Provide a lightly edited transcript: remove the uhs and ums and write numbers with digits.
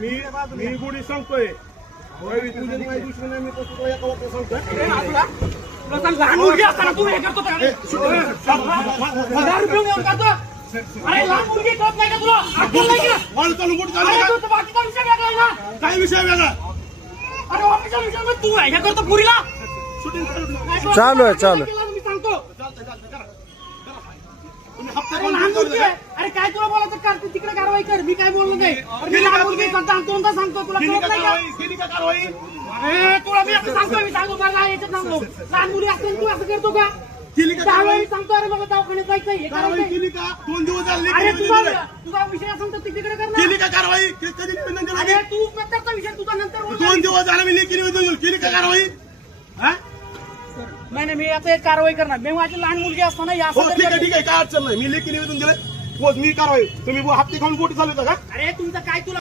मी गुढी सांगतोय दुश्मन मी एका वाक्य सांगतोय लहान मुलगी असताना तू हे करतो दारू पिऊन येऊन करतो. अरे लहान मुलगी कळत नाही का तुला? अक्कल नाही का? बाकीचा विषय वेगळा आहे ना. काय विषय वेगळा? अरे ऑफिसचा विषय मग तू हे करतो पुरीला चालू आहे, चालू आहे. मी सांगतो. अरे लहान मुलगी आहे. अरे काय तुला बोलायचं कर, तू तिकडे कारवाई कर. मी काय बोललो नाही. मी लहान मुलगी कोणता सांगतो तुला कळत नाही का? केली का कारवाई? अरे तुला मी असं सांगतो, मी सांगतो मला याच्यात सांगतो. लहान मुली असताना तू असं करतो का? केली का कारवाई कारवाई? सांगतो. अरे मला दवाखान्यात जायचंय, हे कारवाई करायचंय. केली का? 2 दिवस झाले अरे केली तुझा नाही. तुझा विषय असेल तर तिकडे कर ना. केली का कारवाई? कधी निवेदन दिलं अरे नाही? तू प्रत्येकचा विषय तुझा नंतर बोल. 2 दिवस झाले मी लेखी निवेदन दिलं. केली का कारवाई? हा? नाही मी आता एक कारवाई करणार. मी माझी लहान मुलगी असताना या हो ठीक आहे काय अडचण नाही. मी लेखी निवेदन दिलं. मी कारवाई. तुम्ही हप्ते खाऊन बोटी चालू का? अरे तुमचं काय तुला